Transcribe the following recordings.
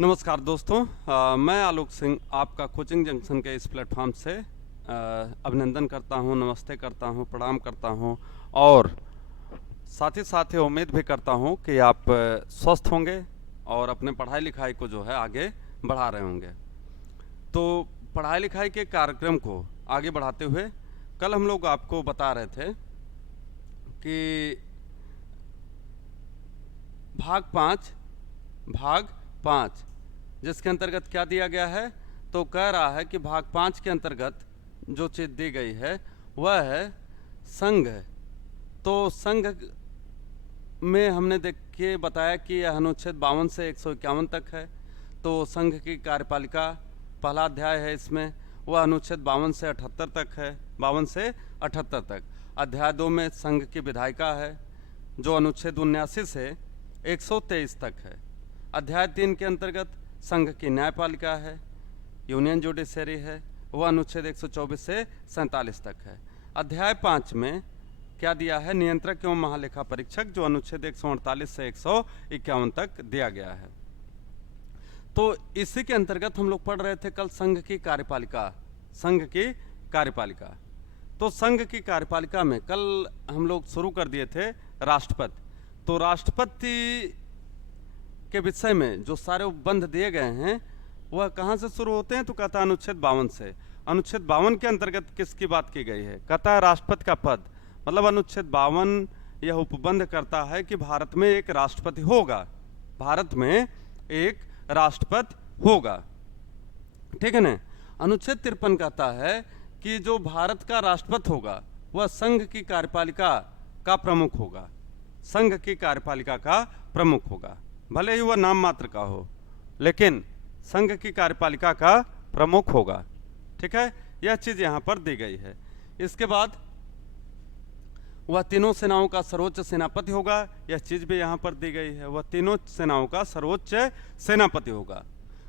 नमस्कार दोस्तों, मैं आलोक सिंह आपका कोचिंग जंक्शन के इस प्लेटफॉर्म से अभिनंदन करता हूं, नमस्ते करता हूं, प्रणाम करता हूं और साथ ही साथ ये उम्मीद भी करता हूं कि आप स्वस्थ होंगे और अपने पढ़ाई लिखाई को जो है आगे बढ़ा रहे होंगे। तो पढ़ाई लिखाई के कार्यक्रम को आगे बढ़ाते हुए कल हम लोग आपको बता रहे थे कि भाग पाँच जिसके अंतर्गत क्या दिया गया है, तो कह रहा है कि भाग 5 के अंतर्गत जो चीज़ दी गई है वह है संघ। तो संघ में हमने देख के बताया कि यह अनुच्छेद 52 से 151 तक है। तो संघ की कार्यपालिका पहला अध्याय है, इसमें वह अनुच्छेद 52 से 78 तक है, 52 से 78 तक। अध्याय 2 में संघ की विधायिका है जो अनुच्छेद 79 से 123 तक है। अध्याय 3 के अंतर्गत संघ की न्यायपालिका है, यूनियन जुडिशरी है, वह अनुच्छेद 124 से 47 तक है। अध्याय 5 में क्या दिया है, नियंत्रक एवं महालेखा परीक्षक, जो अनुच्छेद 148 से 151 तक दिया गया है। तो इसी के अंतर्गत हम लोग पढ़ रहे थे कल संघ की कार्यपालिका। संघ की कार्यपालिका, तो संघ की कार्यपालिका में कल हम लोग शुरू कर दिए थे राष्ट्रपति। तो राष्ट्रपति के विषय में जो सारे उपबंध दिए गए हैं वह कहाँ से शुरू होते हैं, तो कहता है अनुच्छेद 52 से। अनुच्छेद 52 के अंतर्गत किसकी बात की गई है, कहता है राष्ट्रपति का पद, मतलब अनुच्छेद 52 यह उपबंध करता है कि भारत में एक राष्ट्रपति होगा, भारत में एक राष्ट्रपति होगा, ठीक है ना। अनुच्छेद 53 कहता है कि जो भारत का राष्ट्रपति होगा वह संघ की कार्यपालिका का प्रमुख होगा, संघ की कार्यपालिका का प्रमुख होगा, भले ही वह नाम मात्र का हो लेकिन संघ की कार्यपालिका का प्रमुख होगा, ठीक है। यह चीज यहां पर दी गई है। इसके बाद वह तीनों सेनाओं का सर्वोच्च सेनापति होगा, यह चीज भी यहां पर दी गई है, वह तीनों सेनाओं का सर्वोच्च सेनापति होगा।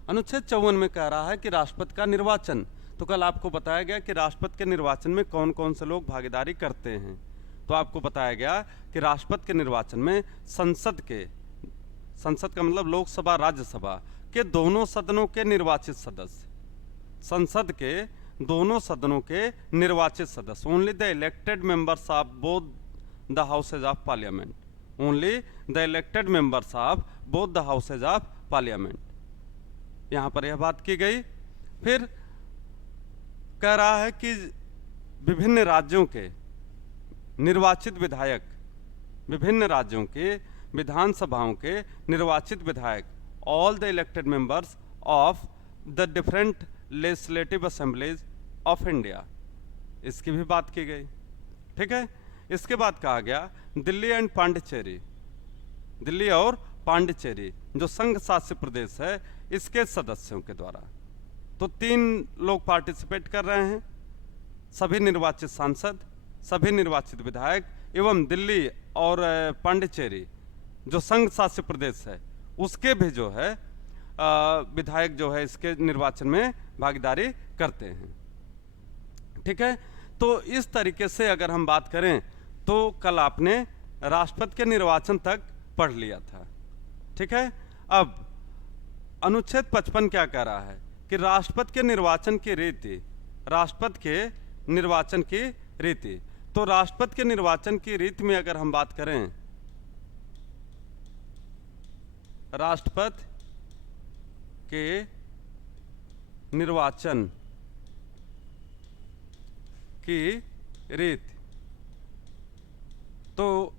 अनुच्छेद 54 में कह रहा है कि राष्ट्रपति का निर्वाचन, तो कल आपको बताया गया कि राष्ट्रपति के निर्वाचन में कौन कौन से लोग भागीदारी करते हैं। तो आपको बताया गया कि राष्ट्रपति के निर्वाचन में संसद का मतलब लोकसभा राज्यसभा के दोनों सदनों के निर्वाचित सदस्य, संसद के दोनों सदनों के निर्वाचित सदस्य, only the elected members of both the houses of parliament, only the elected members of both the houses of parliament, यहां पर यह बात की गई। फिर कह रहा है कि विभिन्न राज्यों के निर्वाचित विधायक, विभिन्न राज्यों के विधानसभाओं के निर्वाचित विधायक, all the elected members of the different legislative assemblies of India, इसकी भी बात की गई, ठीक है। इसके बाद कहा गया दिल्ली एंड पांडिचेरी, दिल्ली और पांडिचेरी जो संघ शासित प्रदेश है इसके सदस्यों के द्वारा, तो 3 लोग पार्टिसिपेट कर रहे हैं, सभी निर्वाचित सांसद, सभी निर्वाचित विधायक एवं दिल्ली और पांडिचेरी जो संघ शासित प्रदेश है उसके भी जो है विधायक जो है इसके निर्वाचन में भागीदारी करते हैं, ठीक है। तो इस तरीके से अगर हम बात करें तो कल आपने राष्ट्रपति के निर्वाचन तक पढ़ लिया था, ठीक है। अब अनुच्छेद 55 क्या कह रहा है कि राष्ट्रपति के निर्वाचन की रीति, राष्ट्रपति के निर्वाचन की रीति, तो राष्ट्रपति के निर्वाचन की रीति में अगर हम बात करें, राष्ट्रपति के निर्वाचन की रीति तो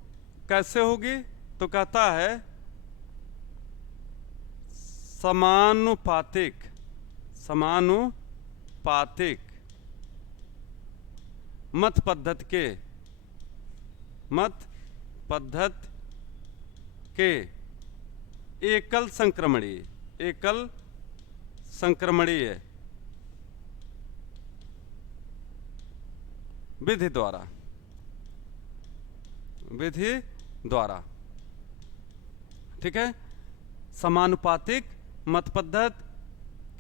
कैसे होगी, तो कहता है समानुपातिक, समानुपातिक मत पद्धति के एकल संक्रमणीय विधि द्वारा, ठीक है। समानुपातिक मत पद्धति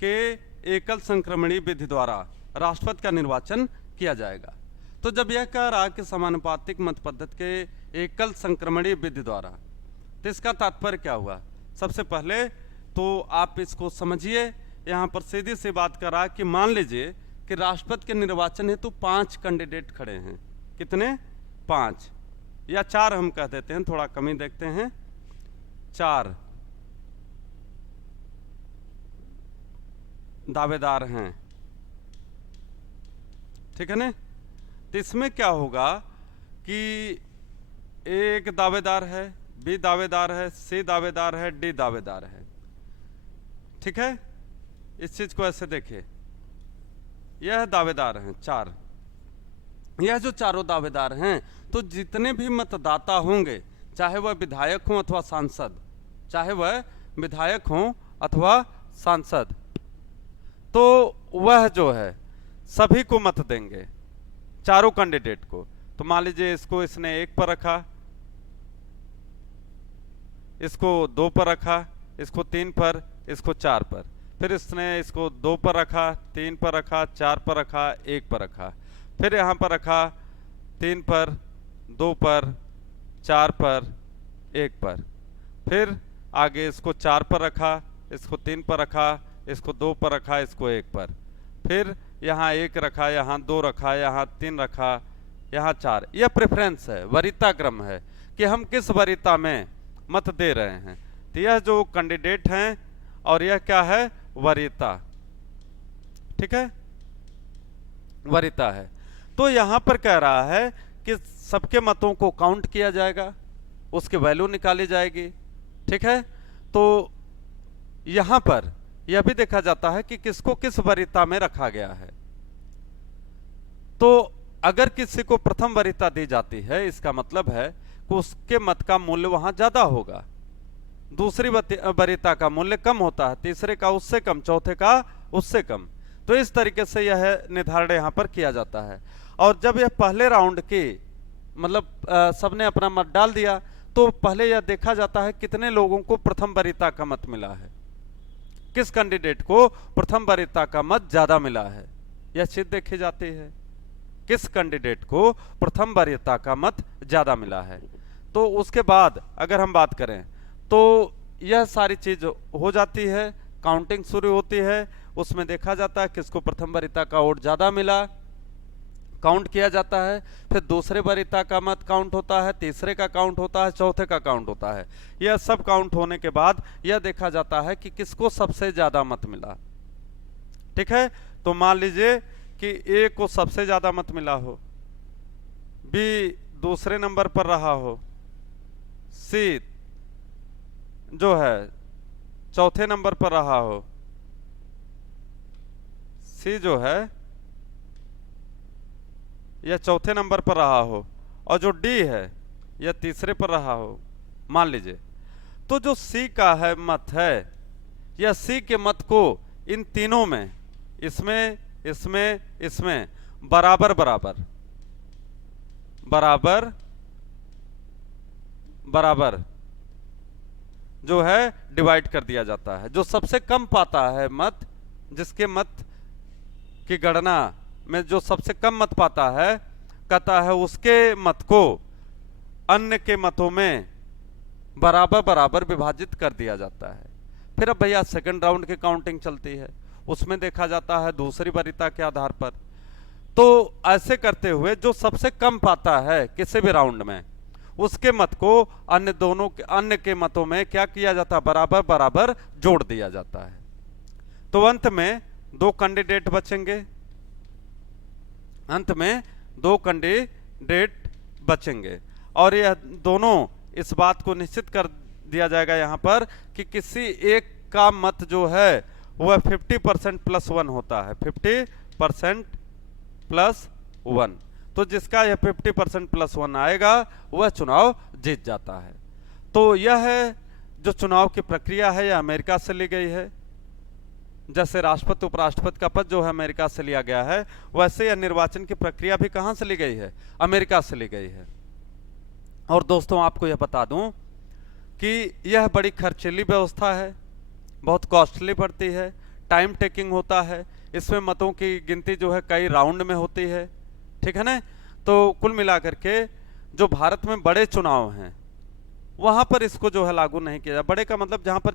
के एकल संक्रमणीय विधि द्वारा राष्ट्रपति का निर्वाचन किया जाएगा। तो जब यह कह रहा कि समानुपातिक मत पद्धति के एकल संक्रमणीय विधि द्वारा, तो इसका तात्पर्य क्या हुआ, सबसे पहले तो आप इसको समझिए। यहाँ पर सीधी सी बात कर रहा है कि मान लीजिए कि राष्ट्रपति के निर्वाचन हेतु तो 5 कैंडिडेट खड़े हैं। कितने? 5 या 4 हम कह देते हैं, थोड़ा कमी देखते हैं। 4 दावेदार हैं, ठीक है ना। तो इसमें क्या होगा कि एक दावेदार है, बी दावेदार है, सी दावेदार है, डी दावेदार है, ठीक है। इस चीज को ऐसे देखिए, यह दावेदार हैं 4। यह जो चारों दावेदार हैं, तो जितने भी मतदाता होंगे, चाहे वह विधायक हों अथवा सांसद, चाहे वह विधायक हों अथवा सांसद, तो वह जो है सभी को मत देंगे, चारों कैंडिडेट को। तो मान लीजिए इसको इसने 1 पर रखा, इसको 2 पर रखा, इसको 3 पर, इसको 4 पर, फिर इसने इसको 2 पर रखा, 3 पर रखा, 4 पर रखा, 1 पर रखा, फिर यहाँ पर रखा 3 पर, 2 पर, 4 पर, 1 पर, फिर आगे इसको 4 पर रखा, इसको 3 पर रखा, इसको 2 पर रखा, इसको 1 पर, फिर यहाँ 1 रखा, यहाँ 2 रखा, यहाँ 3 रखा, यहाँ 4। यह प्रेफरेंस है, वरीयता क्रम है कि हम किस वरीयता में मत दे रहे हैं। तो यह जो कैंडिडेट हैं और यह क्या है? वरीयता, ठीक है, वरीयता है। तो यहां पर कह रहा है कि सबके मतों को काउंट किया जाएगा, उसकी वैल्यू निकाली जाएगी, ठीक है। तो यहां पर यह भी देखा जाता है कि किसको किस वरीयता में रखा गया है। तो अगर किसी को प्रथम वरीयता दी जाती है, इसका मतलब है कि उसके मत का मूल्य वहां ज्यादा होगा, दूसरी वरीयता का मूल्य कम होता है, तीसरे का उससे कम, चौथे का उससे कम। तो इस तरीके से यह निर्धारण यहां पर किया जाता है। और जब यह पहले राउंड की मतलब सबने अपना मत डाल दिया, तो पहले यह देखा जाता है कितने लोगों को प्रथम वरीयता का मत मिला है, किस कैंडिडेट को प्रथम वरीयता का मत ज्यादा मिला है, यह चीज देखी जाती है, किस कैंडिडेट को प्रथम वरीयता का मत ज्यादा मिला है। तो उसके बाद अगर हम बात करें तो यह सारी चीज हो जाती है, काउंटिंग शुरू होती है, उसमें देखा जाता है किसको प्रथम वरीयता का वोट ज्यादा मिला, काउंट किया जाता है, फिर दूसरे वरीयता का मत काउंट होता है, तीसरे का काउंट होता है, चौथे का काउंट होता है। यह सब काउंट होने के बाद यह देखा जाता है कि किसको सबसे ज्यादा मत मिला, ठीक है। तो मान लीजिए कि ए को सबसे ज्यादा मत मिला हो, बी दूसरे नंबर पर रहा हो, सी जो है चौथे नंबर पर रहा हो, सी जो है यह चौथे नंबर पर रहा हो, और जो डी है यह तीसरे पर रहा हो, मान लीजिए। तो जो सी का है मत है, यह सी के मत को इन तीनों में, इसमें इसमें इसमें बराबर बराबर बराबर बराबर जो है डिवाइड कर दिया जाता है। जो सबसे कम पाता है मत, जिसके मत की गणना में जो सबसे कम मत पाता है, कहता है उसके मत को अन्य के मतों में बराबर बराबर विभाजित कर दिया जाता है। फिर अब भैया सेकंड राउंड की काउंटिंग चलती है, उसमें देखा जाता है दूसरी वरीयता के आधार पर। तो ऐसे करते हुए जो सबसे कम पाता है किसी भी राउंड में, उसके मत को अन्य के मतों में क्या किया जाता है? बराबर बराबर जोड़ दिया जाता है। तो अंत में 2 कैंडिडेट बचेंगे, अंत में 2 कैंडिडेट बचेंगे, और यह दोनों इस बात को निश्चित कर दिया जाएगा यहाँ पर कि किसी एक का मत जो है वह 50% प्लस 1 होता है, 50% प्लस 1। तो जिसका यह 50% प्लस 1 आएगा वह चुनाव जीत जाता है। तो यह है जो चुनाव की प्रक्रिया है, यह अमेरिका से ली गई है। जैसे राष्ट्रपति उपराष्ट्रपति का पद जो है अमेरिका से लिया गया है, वैसे यह निर्वाचन की प्रक्रिया भी कहां से ली गई है? अमेरिका से ली गई है। और दोस्तों आपको यह बता दूं कि यह बड़ी खर्चीली व्यवस्था है, बहुत कॉस्टली पड़ती है, टाइम टेकिंग होता है, इसमें मतों की गिनती जो है कई राउंड में होती है, ठीक है ना। तो कुल मिलाकर के जो भारत में बड़े चुनाव हैं वहां पर इसको जो है लागू नहीं किया जाए। बड़े का मतलब जहां पर